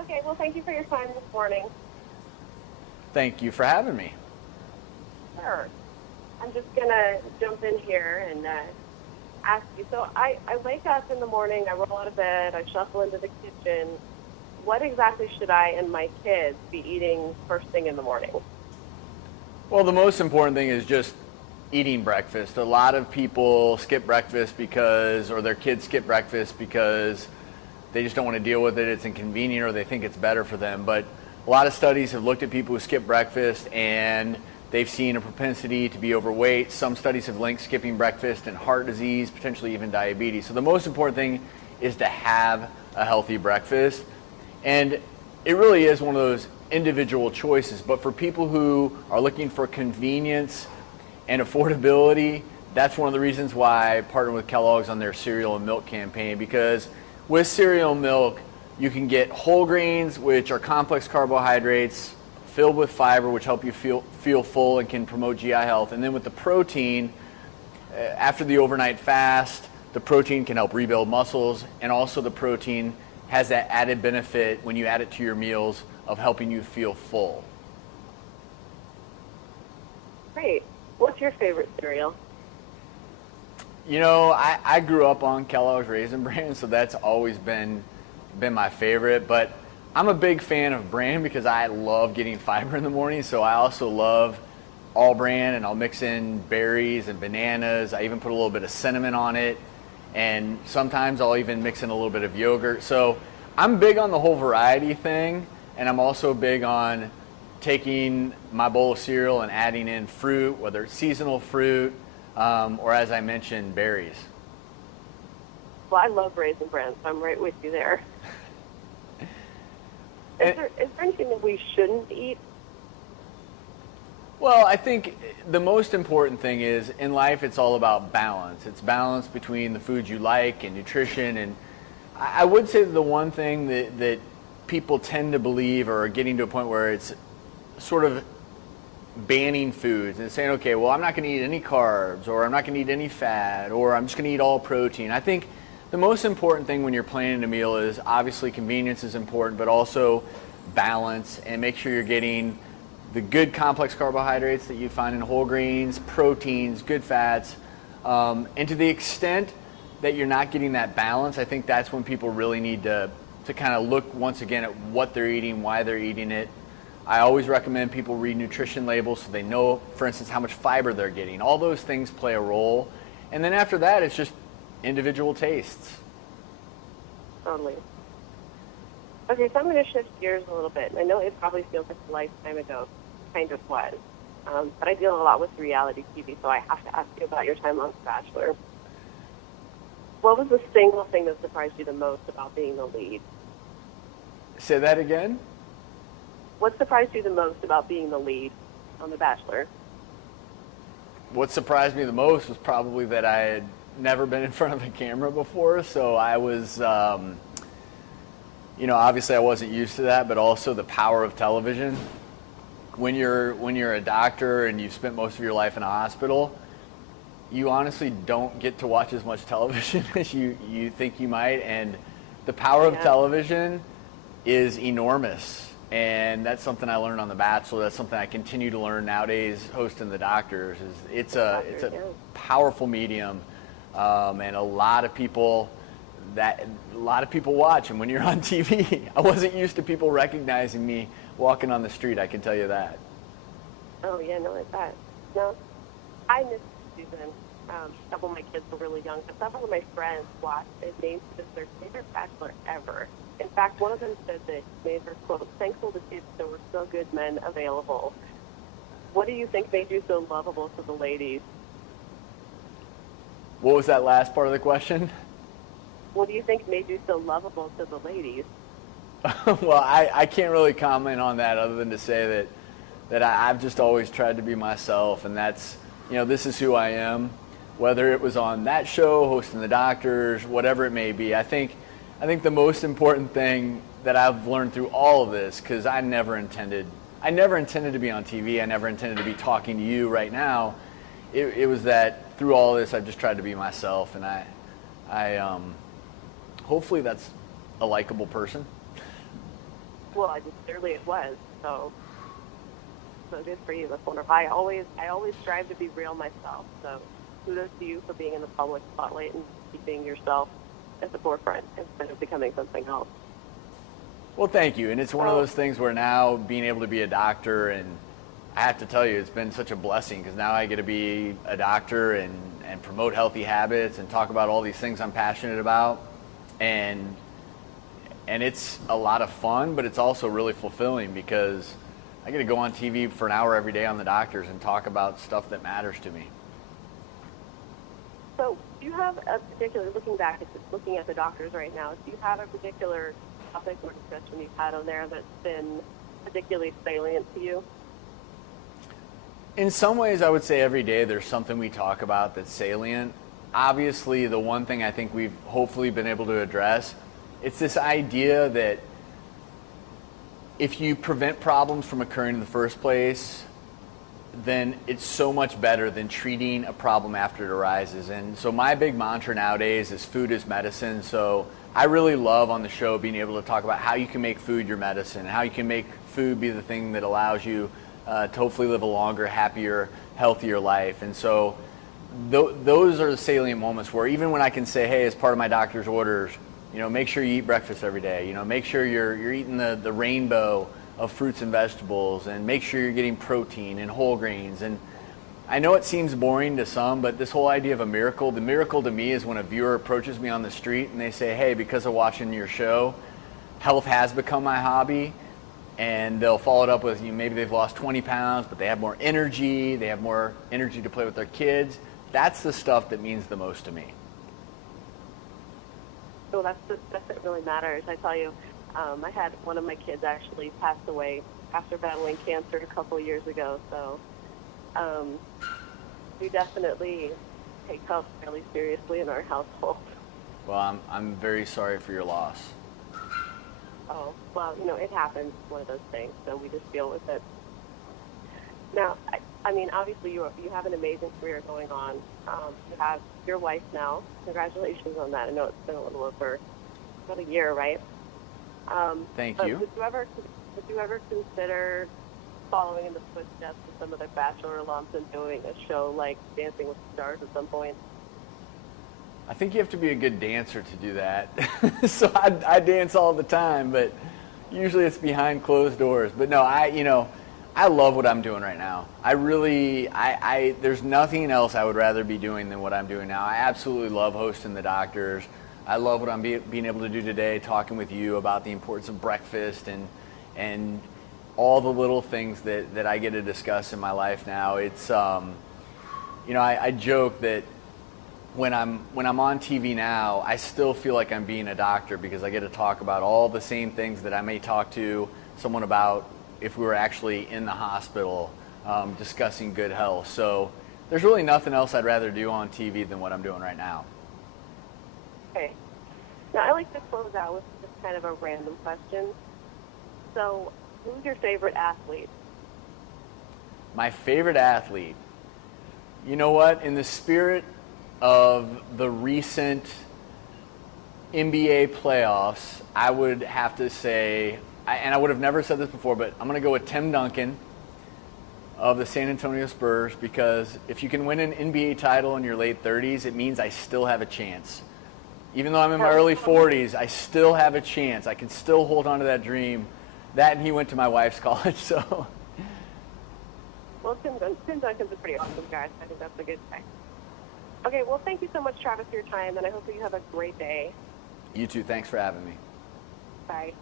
Okay, well, thank you for your time this morning. Thank you for having me. Sure. I'm just going to jump in here and ask you. So I wake up in the morning, I roll out of bed, I shuffle into the kitchen. What exactly should I and my kids be eating first thing in the morning? Well, the most important thing is just eating breakfast. A lot of people skip breakfast or their kids skip breakfast because they just don't want to deal with it. It's inconvenient or they think it's better for them. But a lot of studies have looked at people who skip breakfast and they've seen a propensity to be overweight. Some studies have linked skipping breakfast and heart disease, potentially even diabetes. So the most important thing is to have a healthy breakfast. And it really is one of those individual choices. But for people who are looking for convenience and affordability, that's one of the reasons why I partnered with Kellogg's on their cereal and milk campaign, because with cereal and milk, you can get whole grains, which are complex carbohydrates filled with fiber, which help you feel full and can promote GI health. And then with the protein, after the overnight fast, the protein can help rebuild muscles, and also the protein has that added benefit when you add it to your meals of helping you feel full. Great. What's your favorite cereal? You know, I grew up on Kellogg's Raisin Bran, so that's always been my favorite. But I'm a big fan of bran because I love getting fiber in the morning. So I also love all bran, and I'll mix in berries and bananas. I even put a little bit of cinnamon on it, and sometimes I'll even mix in a little bit of yogurt. So I'm big on the whole variety thing, and I'm also big on taking my bowl of cereal and adding in fruit, whether it's seasonal fruit, or as I mentioned, berries. Well, I love Raisin Bran, so I'm right with you there. Is there anything that we shouldn't eat? Well, I think the most important thing is in life it's all about balance. It's balance between the foods you like and nutrition. And I would say the one thing that people tend to believe or are getting to a point where it's sort of banning foods and saying, okay, well, I'm not going to eat any carbs, or I'm not going to eat any fat, or I'm just going to eat all protein. I think the most important thing when you're planning a meal is obviously convenience is important, but also balance, and make sure you're getting the good complex carbohydrates that you find in whole grains, proteins, good fats. And to the extent that you're not getting that balance, I think that's when people really need to kind of look once again at what they're eating, why they're eating it. I always recommend people read nutrition labels so they know, for instance, how much fiber they're getting. All those things play a role. And then after that, it's just individual tastes. Totally. Okay, so I'm going to shift gears a little bit. I know it probably feels like a lifetime ago, kind of was. But I deal a lot with reality TV, so I have to ask you about your time on Bachelor. What was the single thing that surprised you the most about being the lead? Say that again? What surprised you the most about being the lead on The Bachelor? What surprised me the most was probably that I had never been in front of a camera before, so I was, obviously I wasn't used to that, but also the power of television. When you're a doctor and you've spent most of your life in a hospital, you honestly don't get to watch as much television as you think you might, and the power of television is enormous. And that's something I learned on The Bachelor. That's something I continue to learn nowadays hosting The Doctors. It's a powerful medium, and a lot of people watch. And when you're on TV, I wasn't used to people recognizing me walking on the street. I can tell you that. Oh yeah, no, it's that. No, I missed the season. Several of my kids were really young, but several of my friends watched and named this their favorite Bachelor ever. In fact, one of them said that made her, quote, thankful to kids there were still good men available. What do you think made you so lovable to the ladies? What was that last part of the question? What do you think made you so lovable to the ladies? Well, I can't really comment on that other than to say that I've just always tried to be myself, and that's, this is who I am. Whether it was on that show, hosting The Doctors, whatever it may be, I think the most important thing that I've learned through all of this, because I never intended to be on TV, I never intended to be talking to you right now, it was that through all this I've just tried to be myself, and I hopefully that's a likable person. Well, I just clearly it was. So good for you. That's wonderful. I always strive to be real myself. So kudos to you for being in the public spotlight and keeping yourself at the forefront instead of becoming something else. Well, thank you. And it's one of those things where now being able to be a doctor, and I have to tell you, it's been such a blessing because now I get to be a doctor and promote healthy habits and talk about all these things I'm passionate about. And it's a lot of fun, but it's also really fulfilling because I get to go on TV for an hour every day on the doctors and talk about stuff that matters to me. So do you have a particular, looking at the doctors right now, do you have a particular topic or discussion you've had on there that's been particularly salient to you? In some ways, I would say every day there's something we talk about that's salient. Obviously, the one thing I think we've hopefully been able to address, it's this idea that if you prevent problems from occurring in the first place, then it's so much better than treating a problem after it arises. And so my big mantra nowadays is food is medicine. So I really love on the show being able to talk about how you can make food your medicine, how you can make food be the thing that allows you to hopefully live a longer, happier, healthier life. And so those are the salient moments where even when I can say, hey, as part of my doctor's orders, make sure you eat breakfast every day. Make sure you're eating the rainbow of fruits and vegetables, and make sure you're getting protein and whole grains. And I know it seems boring to some, but this whole idea of a miracle, the miracle to me is when a viewer approaches me on the street and they say, hey, because of watching your show, health has become my hobby. And they'll follow it up with, maybe they've lost 20 pounds, but they have more energy to play with their kids. That's the stuff that means the most to me. So that's what really matters. I tell you, I had one of my kids actually passed away after battling cancer a couple of years ago. So we definitely take health fairly seriously in our household. Well, I'm very sorry for your loss. Oh, well, it happens. It's one of those things. So we just deal with it. Now, I mean, obviously you have an amazing career going on. You have your wife now. Congratulations on that. I know it's been a little over about a year, right? Thank you. Would you ever consider following in the footsteps of some of the Bachelor alums and doing a show like Dancing with the Stars at some point? I think you have to be a good dancer to do that. So I dance all the time, but usually it's behind closed doors. But no, I love what I'm doing right now. There's nothing else I would rather be doing than what I'm doing now. I absolutely love hosting the doctors. I love what I'm being able to do today, talking with you about the importance of breakfast and all the little things that I get to discuss in my life now. It's, I joke that when I'm on TV now, I still feel like I'm being a doctor because I get to talk about all the same things that I may talk to someone about if we were actually in the hospital discussing good health. So there's really nothing else I'd rather do on TV than what I'm doing right now. Okay. Now, I like to close out with just kind of a random question. So, who's your favorite athlete? My favorite athlete? You know what? In the spirit of the recent NBA playoffs, I would have to say, and I would have never said this before, but I'm going to go with Tim Duncan of the San Antonio Spurs, because if you can win an NBA title in your late 30s, it means I still have a chance. Even though I'm in my early 40s, I still have a chance. I can still hold on to that dream. That, and he went to my wife's college, so. Well, Tim Duncan's a pretty awesome guy, so I think that's a good thing. Okay, well, thank you so much, Travis, for your time, and I hope that you have a great day. You too. Thanks for having me. Bye.